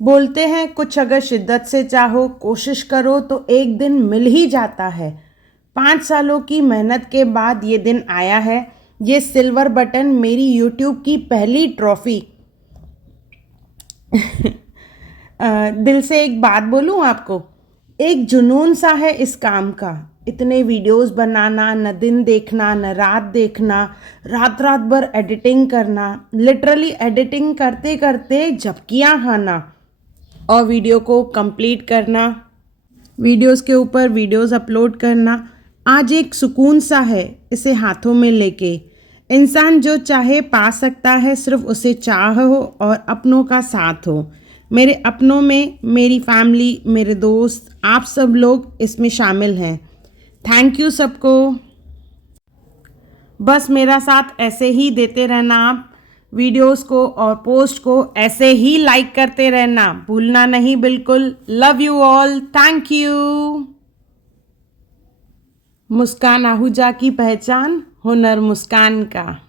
बोलते हैं कुछ अगर शिद्दत से चाहो, कोशिश करो तो एक दिन मिल ही जाता है। 5 सालों की मेहनत के बाद ये दिन आया है। ये सिल्वर बटन मेरी यूट्यूब की पहली ट्रॉफी। दिल से एक बात बोलूं आपको, एक जुनून सा है इस काम का। इतने वीडियोस बनाना, न दिन देखना न रात देखना, रात रात भर एडिटिंग करना, लिटरली एडिटिंग करते करते झपकियां खाना और वीडियो को कंप्लीट करना, वीडियोस के ऊपर वीडियोस अपलोड करना। आज एक सुकून सा है इसे हाथों में लेके। इंसान जो चाहे पा सकता है, सिर्फ उसे चाह हो और अपनों का साथ हो। मेरे अपनों में मेरी फैमिली, मेरे दोस्त, आप सब लोग इसमें शामिल हैं। थैंक यू सबको। बस मेरा साथ ऐसे ही देते रहना आप। वीडियोस को और पोस्ट को ऐसे ही लाइक करते रहना, भूलना नहीं बिल्कुल। Love you all, thank you. Muskan Ahuja की पहचान, हुनर मुस्कान का।